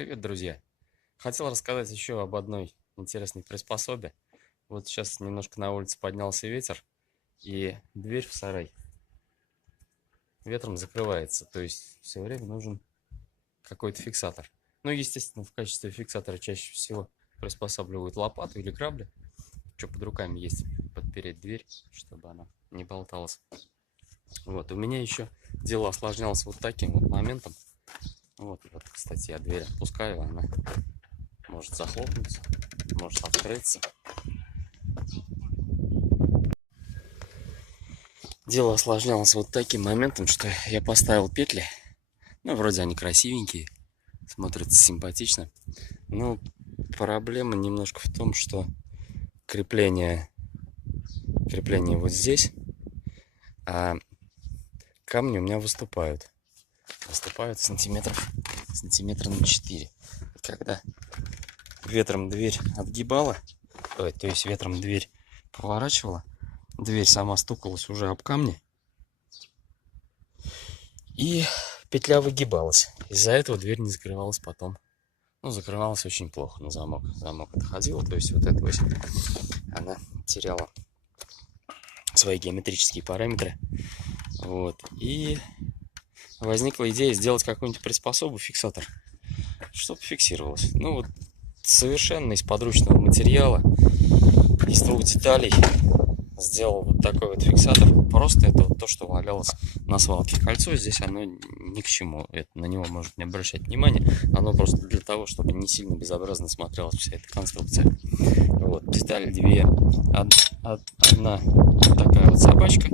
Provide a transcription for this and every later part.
Привет, друзья! Хотел рассказать еще об одной интересной приспособе. Вот сейчас немножко на улице поднялся ветер, и дверь в сарай ветром закрывается. То есть все время нужен какой-то фиксатор. Ну, естественно, в качестве фиксатора чаще всего приспосабливают лопату или грабли. Что под руками есть, подпереть дверь, чтобы она не болталась. Вот, у меня еще дело осложнялось вот таким вот моментом. Вот, кстати, я дверь отпускаю, она может захлопнуться, может открыться. Дело осложнялось вот таким моментом, что я поставил петли. Ну, вроде они красивенькие, смотрятся симпатично. Но проблема немножко в том, что крепление вот здесь, а камни у меня выступают сантиметра на 4. Когда ветром дверь отгибала, то есть ветром дверь поворачивала, дверь сама стукалась уже об камни, и петля выгибалась. Из-за этого дверь не закрывалась потом. Ну, закрывалась очень плохо на замок. Замок отходил, то есть вот это вот она теряла свои геометрические параметры. Вот. И возникла идея сделать какую-нибудь приспособу, фиксатор, чтобы фиксировалось. Ну вот, совершенно из подручного материала, из двух деталей сделал вот такой вот фиксатор. Просто это вот то, что валялось на свалке. Кольцо здесь оно ни к чему. На него можно не обращать внимания. Оно просто для того, чтобы не сильно безобразно смотрелась вся эта конструкция. Вот, детали две. Одна такая вот собачка.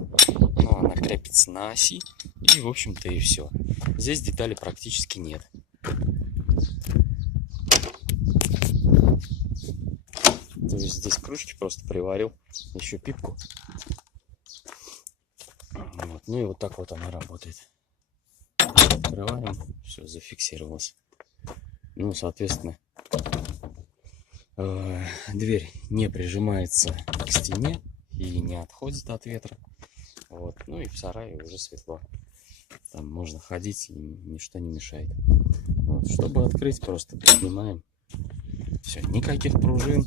Но она крепится на оси. И, в общем-то, и все. Здесь деталей практически нет. То есть здесь крышки просто приварил, еще пипку. Вот. Ну и вот так вот она работает. Открываем, все зафиксировалось. Ну, соответственно, дверь не прижимается к стене и не отходит от ветра. Вот. Ну и в сарае уже светло. Там можно ходить, и ничто не мешает. Вот. Чтобы открыть, просто поднимаем. Все, никаких пружин.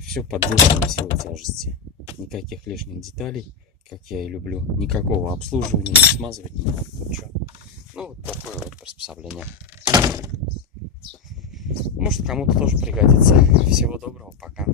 Все под действием силы тяжести. Никаких лишних деталей, как я и люблю. Никакого обслуживания, не смазывать, ничего. Ну, вот такое вот приспособление. Может, кому-то тоже пригодится. Всего доброго, пока.